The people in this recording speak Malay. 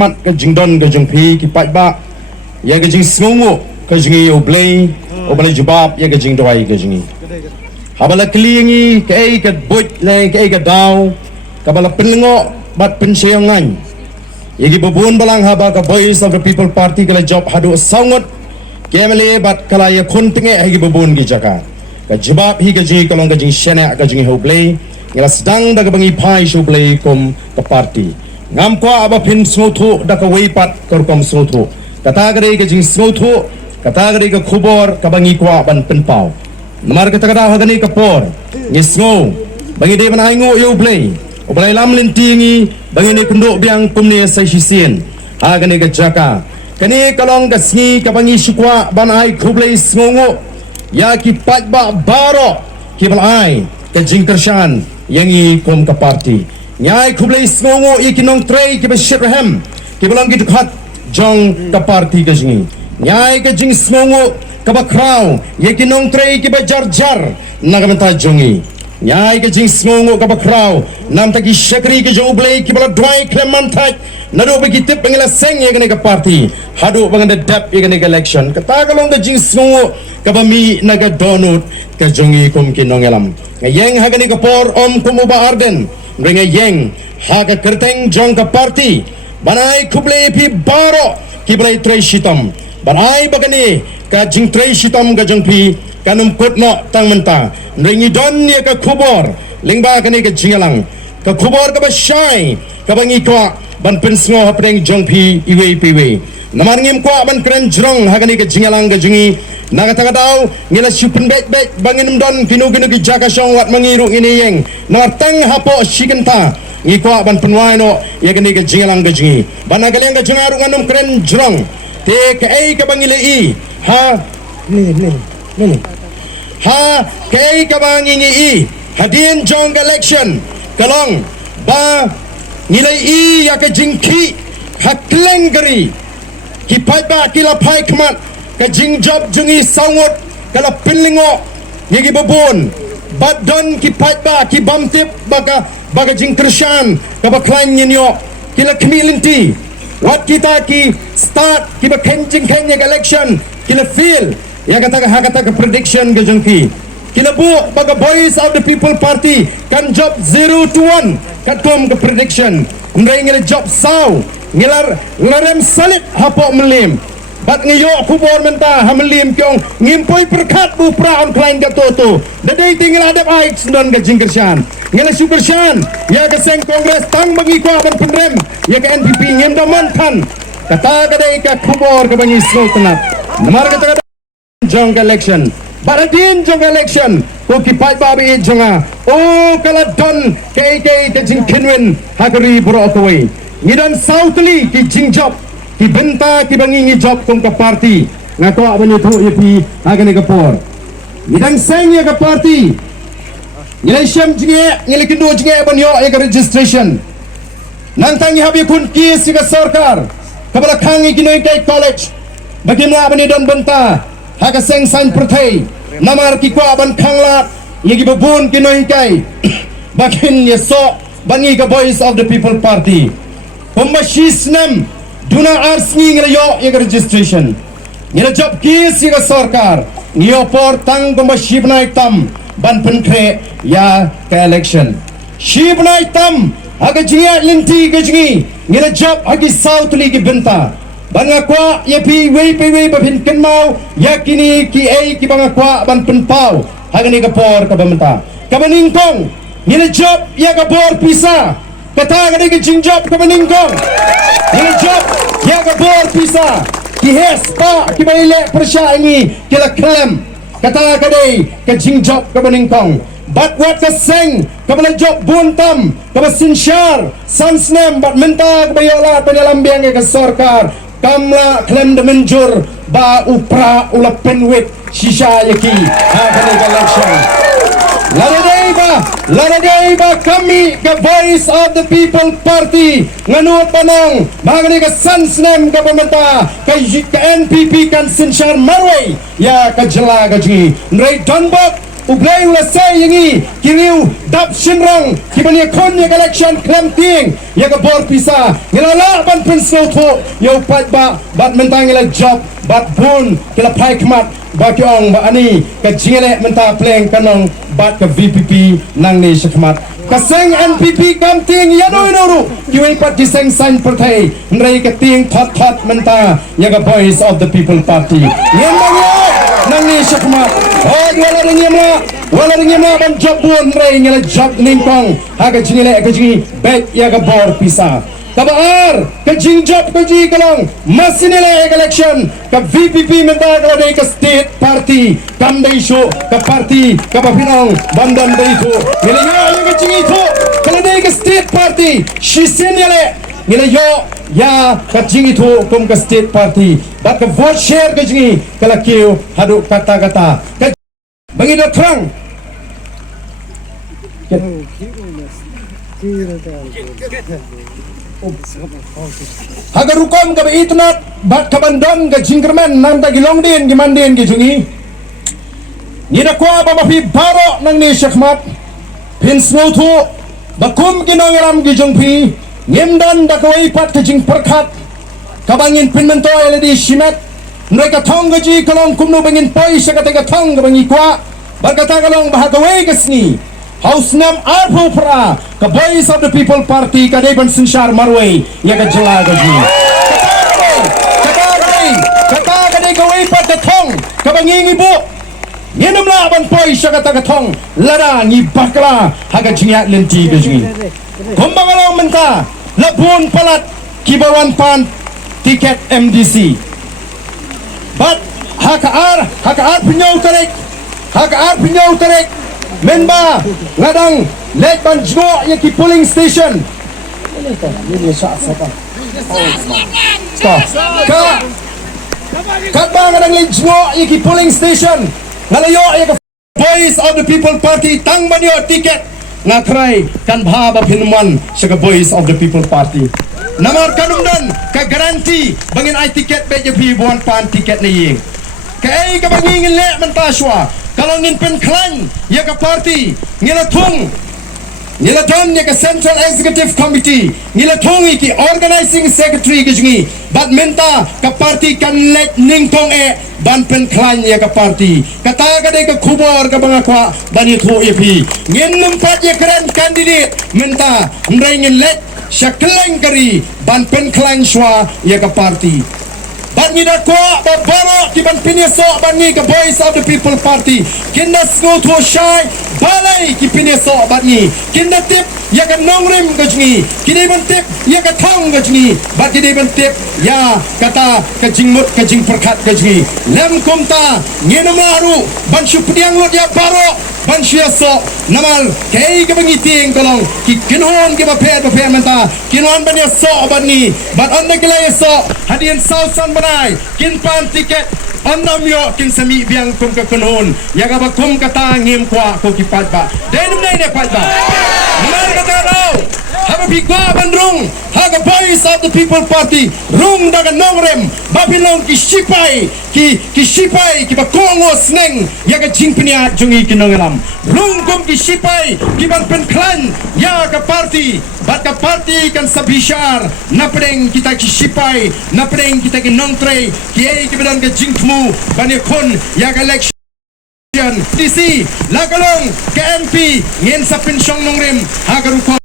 khmat ke jingdon ke jengpi ki pat ba ya ke jing sngongo ke jingi oblay jubab ya ke jing doi ke jingi habala klingi ke boit le ke daw kabala penlengo bat pensyongan yagi babun balang haba ka Voice of the People Party kala job hadu sangot kemele bat kala ya kontenge hagi babun gi jaka ka jubab hi ka jingi kalong ka jingi shena ka jingi oblay ngala sedang daga bangi pai oblay kom ka party ngam kwa aba pin snotho daka weipat korkom snotho kata gare ke jing snotho kata gare ke khubor ka bangi kwa ban penpau namar kata kata hagani ka por ngisngo bangi de ban aingo yo play oblay lam lentingi bangi ne kundok biang kumne sai sisien hagani ka jaka kani kalong ka sngi ka bangi sukwa ban ai khublay sngongo ya ki pat ba baro ki bal ai ka jing kershan yangi kom ka party nyai khublay sngongo ikinong tray ki beshibraham ki balang ki tukhat jong ka party ka jingi nyai ka jing sngongo ka ba kraw ikinong tray ki ba jar nagamanta jongi nyai ka jing sngongo ka ba kraw nam ta ki shakri ki jo blay ki bala dwai clementai nado ba ki tip ngala seng ye ka party hadu banganda dap ye ka election ka ta kalong ka jing sngongo ka ba mi naga donut ka jongi kum ki nongelam ngayeng hagani ka por om kumuba arden Ringa yeng haga kerteng jong ka party banai kublay pi baro kiblay tray shitam banai bagani ka jing tray shitam ka jong pi kanum kutno tang menta ringi don ya ka kubor lingba kani ka jingalang ka kubor ka ba shai ka bangi kwa ban pensngo hapeng jong pi iwe piwe namar ngim kwa ban kren jrong hagani ka jingalang ka jingi naga daw ngila supin bet bangin don kinu ki jaka song wat mangiru ini yeng nartang hapo shikenta ngikwa ban penwai no ya gani ke jingalang ke jingi banagaleng ke jingaru nganum kren jrong te ke ai ke bangile i ha ni ha ke ai ke bangingi i hadin jong election kalong ba ngilai i ya ke jingki hakleng gari ki pai ba kila pai kmat ka jing job jungi sangut kala pinlingo yagi babon badon ki patba ki bamtip baga jing kershan ka baklan nyinyo kila kmilinti wat kita ki start ki ba kenjing kenya election kila feel ya kata ka prediction ka jungki kila bu baga Voice of the People Party kan job 0 to 1 katom ka prediction ngrai ngila job saw ngilar ngarem salit hapo melim bat ngayo kubor menta hamlim kyong ngimpoy perkat bu praon klain ka toto dadai tinggal adap aik sundon ka jingkershan ngala supershan ya ka seng kongres tang bagi kwa ban pendrem ya ka NPP ngem daman kan kata kadai ka kubor ka bangi sultanat namar kata jong election baradin jong election ko kipai babi jonga o kala don ke ka jingkinwin hagari bro koi ngidan southly ki jingjop ki benta ki bangingi job kong ka party ngato abani thu ipi agani ka por nidang seng ya ka party ngilai syam jinge ngilai kindo jinge banyo ya ka registration nantang ya habi kun ki siga sarkar kabala khangi kinoi kai college bagimla abani don benta haga seng san perthai namar ki kwa ban khangla yagi babun kinoi kai bakin ye so bangi ka Voice of the People Party pembasisnam duna arsni ngelayo ya registration ngela job kis ya sarkar ngiyo por tang gomba shibnai tam ban penkre ya ka election shibnai tam aga jinga linti ga jingi ngela job agi southly gi benta banga kwa ya pi wei ba pin kenmau ya kini ki ai ki banga kwa ban penpau hagani ka por ka benta ka baningkong ngela job ya ka bor pisa kata gani ki jingjop ka baningkong ngela job ya ka bor pisa ki hes pa ki baile persya ini kila klem kata kadai ka jingjop ka baningkong bat wat ka seng ka bala job buntam ka basinsyar sansnem bat menta ka bayola penyalambiang ka sarkar kamla klem de menjur ba upra ula penwit shisha yaki ha kani ka election Laradai ba kami ka Voice of the People Party nganuot panang magani ka sansnem ka pamenta ka NPP kan sinsyar marway ya ka jela ka jingi nray donbok ublay ula say yangi kiriu dap shinrang kibani kon ya election clamping ya ka bor pisa ngilala ban prinsel tho yo pat ba bat mentang ila job bat bun kila pai kmat ba kyong ba ani ka jingele menta pleng kanong bat ka VPP nang ni shakmat kaseng NPP kam ting yano inoru kiwing pat kiseng sign partai nrai ka ting thot thot menta ya ka voice of the people party ngembangya nang ni shakmat oh wala ringema ban job bun nrai ngela job ningkong ha ka jingele ka jingi bet ya ka bor pisa kabar ka jing job ka ji kalong masinele election ka VPP menta ka dai ka state party kam dai show ka party ka papinong bandan dai ko nilaya yung ka jing ito ka dai ka state party shisenele nilaya ya ka jing ito kum ka state party bat ka vote share ka jingi kala kiyo hadu kata ka bangi do trang Hagarukom ka itnat bat kabandon ka jingkerman nang tagilong din gimandin gijungi nidakwa ba mapi baro nang ni shakmat pinsnutu bakum kinongiram gijungpi ngimdan dakawai pat ka jing perkat kabangin pinmento eledi shimet mereka thong gaji kalong kumno bangin poi sakatega thong bangi kwa barkata kalong bahagawai kasni House Nam Arpo Pra, the Voice of the People Party, Kadeban Sinshar Marway, Yagajala Gaji. Katagay Gaway Pat the Tong, Kabangingi Bo, Yenum Laban Poi Shakatagatong, Lara, Ni Bakla, Hagajingat Lenti Gaji. Kumbangalaw Menta, Labun Palat, Kibawan Pan, Ticket MDC. But Hakaar Pinyaw Tarek, Memba ngadang lek ban jgo ya ki polling station ka bang ngadang lek jgo ya ki polling station ngalayo ya ka Voice of the People Party tang banyo ticket ngakray kan bhaba pinman sa ka Voice of the People Party namar kanumdan ka garanti bangin ay ticket be ya pi buan pan ticket na ying kay ka bangingin le mantaswa kalau ngin pen klan ya ka party ngilatung ya ka Central Executive Committee ngilatung ki organizing secretary gijngi badminta ka party kan let ningtong ban pen klan ya ka party kataga de ka kubor ka banga kwa bani thu ipi ngin numpat ya keren candidate menta ndai ngin let syaklang kari ban pen klan shwa ya ka party Bani dako babaro ki ban pineso bani ka Voice of the People Party kinda go to shy balai ki pineso bani kinda tip ya ka nongrim gajni kini ban tip ya ka thong gajni ba kini ban tip ya kata ka jingmut ka jing perkat gajni lem kumta ngenamaru ban syupriang lot ya baro ban syaso namal kay ka bangiting kolong ki kinhon ki ba phe menta kinhon ban ya so bani ban on the glay so hadian south san banai kin pan ticket annam yo kin sami biang kum ka kunhon ya ga ba kum kata ngim kwa ko ki pat ba denum nei ne pat ba namal kata daw haba bigwa bandrung haga Voice of the People Party rung daga nongrem babilong ki sipai ki ba kongo sneng ya ga jingpnia jungi kinongelam rung kum ki sipai ki ban pen klan ya ga party bat ka party kan sabishar napreng kita ki sipai napreng kita ki nongtre ki ei ki bidan ga jingmu bani kon ya ga election DC lagalong ke MP ngin sa pensyong nongrem haga